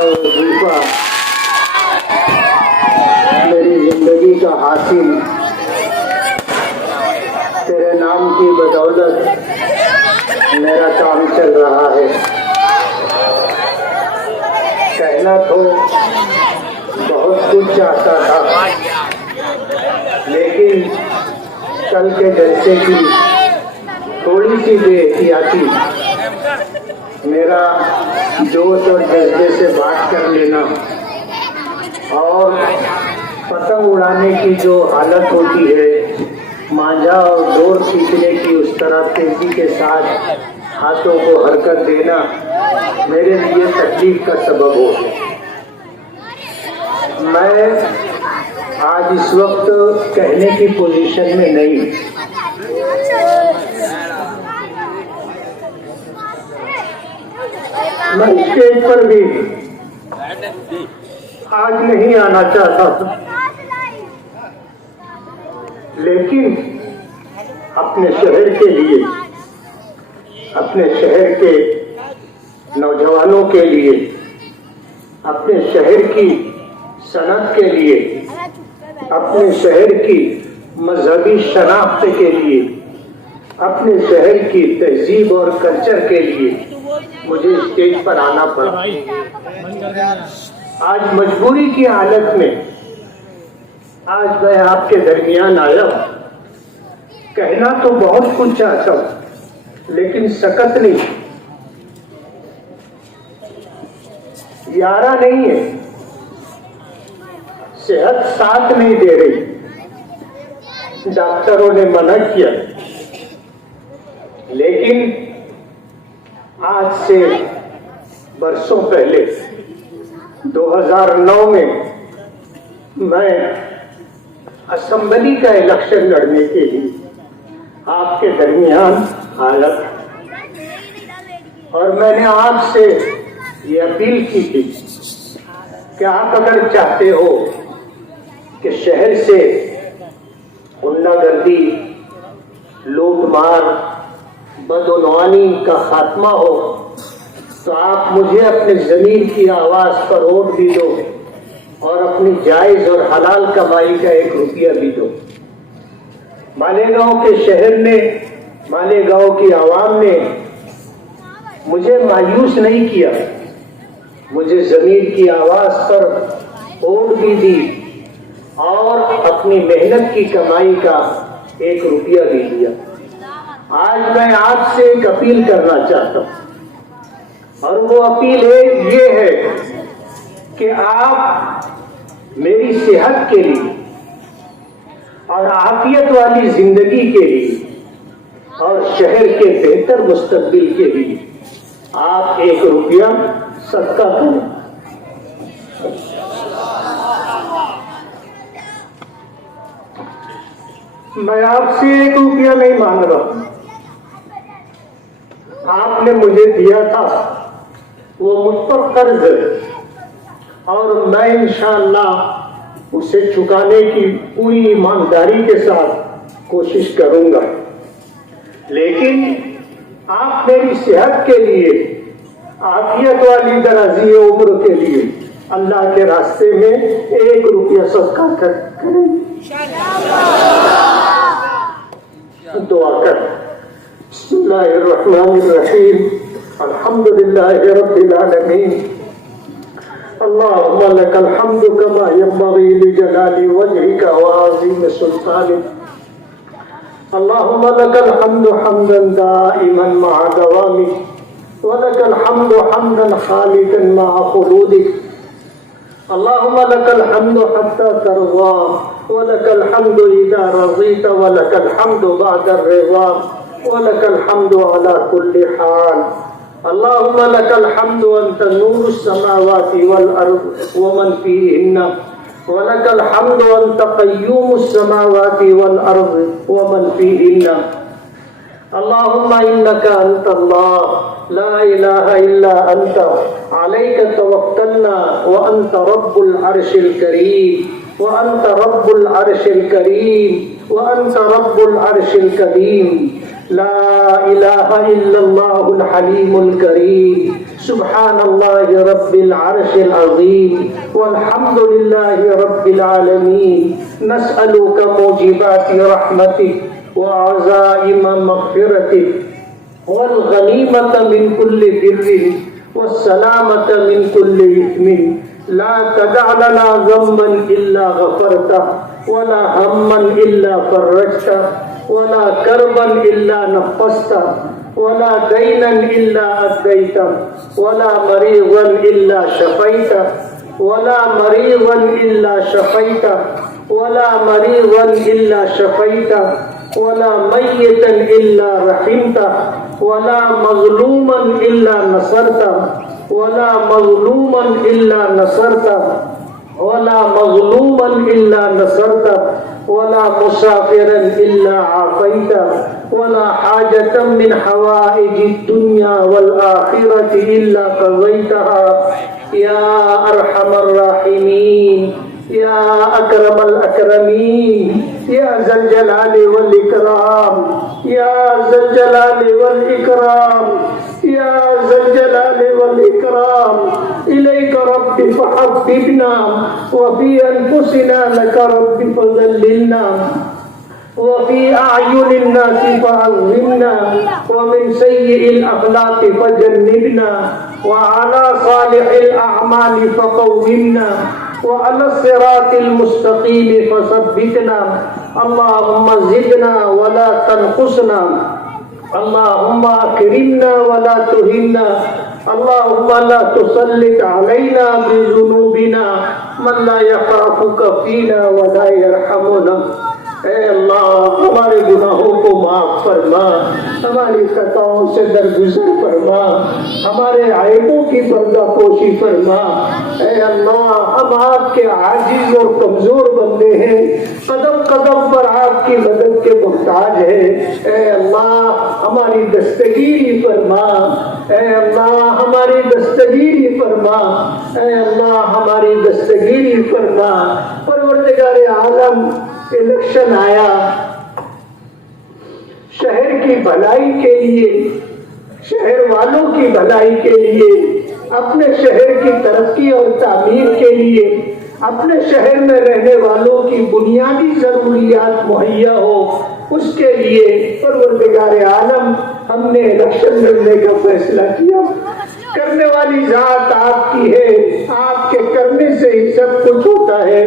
وظیفہ میری زندگی کا حاصل تیرے نام کی بدولت میرا کام چل رہا ہے. کہنا تو بہت کچھ چاہتا تھا، لیکن کل کے جلسے کی تھوڑی سی بے احتیاطی میرا جوش اور جذبے سے بات کر لینا اور پتنگ اڑانے کی جو حالت ہوتی ہے، مانجھا اور ڈور کھینچنے کی اس طرح تیزی کے ساتھ ہاتھوں کو حرکت دینا میرے لیے تکلیف کا سبب ہو. میں آج اس وقت کہنے کی پوزیشن میں نہیں. میں اسٹیج پر بھی آج نہیں آنا چاہتا تھا، لیکن اپنے شہر کے لیے، اپنے شہر کے نوجوانوں کے لیے، اپنے شہر کی صنعت کے لیے، اپنے شہر کی مذہبی شناخت کے لیے، اپنے شہر کی تہذیب اور کلچر کے لیے مجھے اسٹیج پر آنا پڑا. آج مجبوری کی حالت میں آج میں آپ کے درمیان آیا ہوں. کہنا تو بہت کچھ چاہتا ہوں، لیکن سکت نہیں، یارہ نہیں ہے، صحت ساتھ نہیں دے رہی. ڈاکٹروں نے منع کیا، لیکن آج سے برسوں پہلے 2009 میں میں اسمبلی کا الیکشن لڑنے کے لیے آپ کے درمیان آیا تھا، اور میں نے آپ سے یہ اپیل کی تھی کہ آپ اگر چاہتے ہو کہ شہر سے غنڈہ گردی، لوٹ مار، بدعنوانی کا خاتمہ ہو، تو آپ مجھے اپنے ضمیر کی آواز پر ووٹ بھی دو اور اپنی جائز اور حلال کمائی کا 1 روپیہ بھی دو. مالیگاؤں کے شہر نے، مالیگاؤں کی عوام نے مجھے مایوس نہیں کیا، مجھے ضمیر کی آواز پر ووٹ بھی دی اور اپنی محنت کی کمائی کا 1 روپیہ بھی دیا. آج میں آپ سے ایک اپیل کرنا چاہتا ہوں، اور وہ اپیل یہ ہے کہ آپ میری صحت کے لیے اور عافیت والی زندگی کے لیے اور شہر کے بہتر مستقبل کے لیے آپ 1 روپیہ صدقہ کریں. میں آپ سے 1 روپیہ نہیں مانگ رہا، آپ نے مجھے دیا تھا وہ مجھ پر قرض ہے، اور میں انشاءاللہ اسے چکانے کی پوری ایمانداری کے ساتھ کوشش کروں گا. لیکن آپ میری صحت کے لیے، عافیت والی درازی عمر کے لیے اللہ کے راستے میں 1 روپیہ صدقہ کریں. دعا کر. بسم اللہ الرحمن الرحیم. الحمد للہ رب العالمین. اللهم لك الحمد كما ينبغي لجلال وجهك وعظيم سلطانك. اللهم لك الحمد حمدا دائما مع دوامك، ولك الحمد حمدا خالدا مع خلودك. اللهم لك الحمد حتى ترضى، ولك الحمد إذا رضيت، ولك الحمد بعد الرضا، ولك الحمد على كل حال. اللهم لك الحمد أنت نور السماوات والأرض ومن فيهن، ولك الحمد أنت قيوم السماوات والأرض ومن فيهن. اللهم إنك أنت الله لا إله إلا أنت، عليك توكلنا وأنت رب العرش الكريم، وأنت رب العرش الكريم، وأنت رب العرش الكريم. لا إله إلا الله الحليم الكريم. سبحان اللہ رب العرش العظیم والحمد للہ رب العالمین نسألک موجبات رحمتک وعزائم مغفرتک والغنیمۃ من کل بر والسلامۃ من کل اثم لا تدع لنا ذنبا الا غفرته ولا ہما الا فرجته ولا كربا الا نفسته ولا دينا إلا أديته ولا مريضا إلا شفيته ولا مريضا إلا شفيته ولا مريضا إلا شفيته ولا ميتا إلا رحمته ولا مظلوما إلا نصرته ولا مظلوما إلا نصرته ولا مظلوما إلا نصرته ولا مسافرا إلا عافيته ولا حاجة من حوائج الدنيا والآخرة إلا قضيتها يا أرحم الراحمين يا أكرم الأكرمين يا ذا الجلال والإكرام يا ذا الجلال والإكرام يا ذا الجلال والإكرام إليك رب فحببنا وفي أنفسنا لك رب فذللنا وفي أعين الناس فعظمنا ومن سيء الأخلاق فجنبنا وعلى صالح الأعمال فقومنا وعلى الصراط المستقيم فثبتنا اللهم زدنا ولا تنقصنا اللهم أكرمنا ولا تهنا اللهم لا تسلط علينا بذنوبنا من لا يخافك فينا ولا يرحمنا اے اللہ ہمارے گناہوں کو معاف فرما، ہماری خطاؤں سے درگزر فرما، ہمارے عیبوں کی پردہ پوشی فرما۔ اے اللہ ہم آپ کے عاجز اور کمزور بندے ہیں، قدم قدم پر آپ کی مدد کے محتاج ہیں۔ اے اللہ ہماری دستگیری فرما، اے اللہ ہماری دستگیری فرما، اے اللہ ہماری دستگیری فرما۔ پروردگار عالم الیکشن آیا، شہر کی بھلائی کے لیے، شہر والوں کی بھلائی کے لیے، اپنے شہر کی ترقی اور تعمیر کے لیے، اپنے شہر میں رہنے والوں کی بنیادی ضروریات مہیا ہو، اس کے لیے پروردگار عالم ہم نے الیکشن لڑنے کا فیصلہ کیا۔ کرنے والی ذات آپ کی ہے، آپ کے کرنے سے ہی سب کچھ ہوتا ہے۔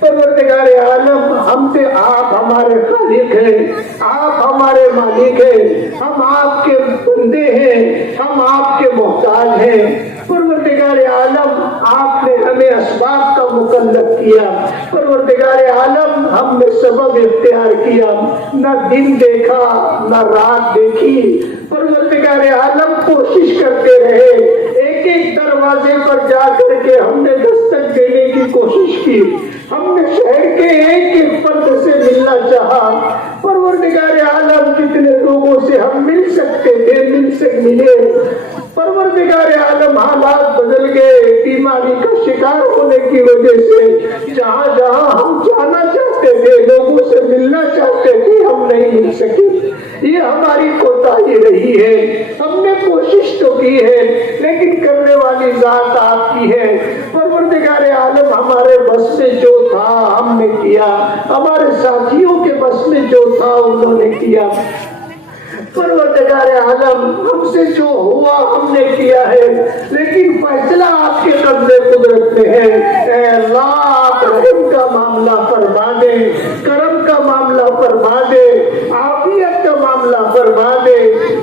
پروردگار عالم ہم سے آپ ہمارے خالق ہیں، آپ ہمارے مالک ہیں، ہم آپ کے بندے ہیں، ہم آپ کے محتاج ہیں۔ پروردگار عالم آپ نے ہمیں اسباب کا مکلف کیا، پروردگار عالم ہم نے سبب اختیار کیا، نہ دن دیکھا نہ رات دیکھی۔ پروردگار عالم کوشش کرتے رہے، ایک ایک دروازے پر جا کر کے ہم نے دستک دینے کی کوشش کی، ہم نے شہر کے ایک ایک فرد سے ملنا چاہا۔ پروردگار عالم کتنے لوگوں سے ہم مل سکتے تھے، ملے۔ پروردگار عالم حالات بدل گئے، بیماری کا شکار ہونے کی وجہ سے جہاں جہاں ہم جانا چاہتے تھے، لوگوں سے ملنا چاہتے تھے، ہم نہیں مل سکے۔ یہ ہماری کوتاہی رہی ہے، ہم نے کوشش تو کی ہے لیکن کرنے والی ذات آپ کی ہے۔ پروردگار عالم ہمارے بس میں جو تھا ہم نے کیا، ہمارے ساتھیوں کے بس میں جو تھا انہوں نے کیا۔ پروردگار عالم ہم سے جو ہوا ہم نے کیا ہے، لیکن فیصلہ آپ کے قبضے قدرت میں ہے۔ اے اللہ آپ رحم کا معاملہ فرما دے، کرم کا معاملہ فرما دے، عافیت کا معاملہ فرما دے۔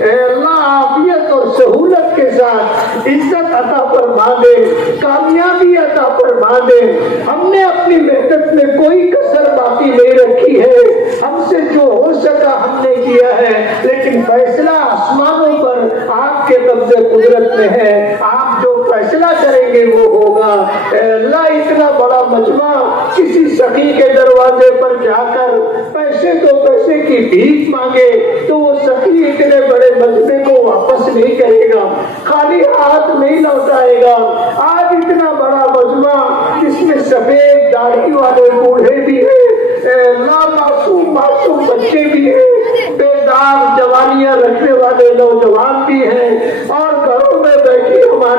اے اللہ عافیت اور سہولت کے ساتھ عزت عطا فرما دے، کامیابی عطا فرما دے۔ ہم نے اپنی محنت میں کوئی کسر باقی نہیں رکھی ہے، ہم سے جو ہو سکا ہم نے کیا ہے، لیکن فیصلہ آسمانوں پر آپ کے قبضے قدرت میں ہے۔ آپ جو فیصلہ کریں گے وہ ہوگا۔ اے اللہ اتنا بڑا مجمع کسی سخی کے دروازے پر جا کر پیسے تو پیسے کی بھیک مانگے تو وہ سخی اتنے بڑے مجمع کو واپس نہیں کرے گا، خالی ہاتھ نہیں لوٹائے گا۔ آج اتنا بڑا مجمع جس میں سفید داڑھی والے بوڑھے بھی ہیں، معصوم بچے بھی ہیں، بے داغ جوانیاں رکھنے والے نوجوان بھی ہیں، اور گھروں میں بیٹھی ہماری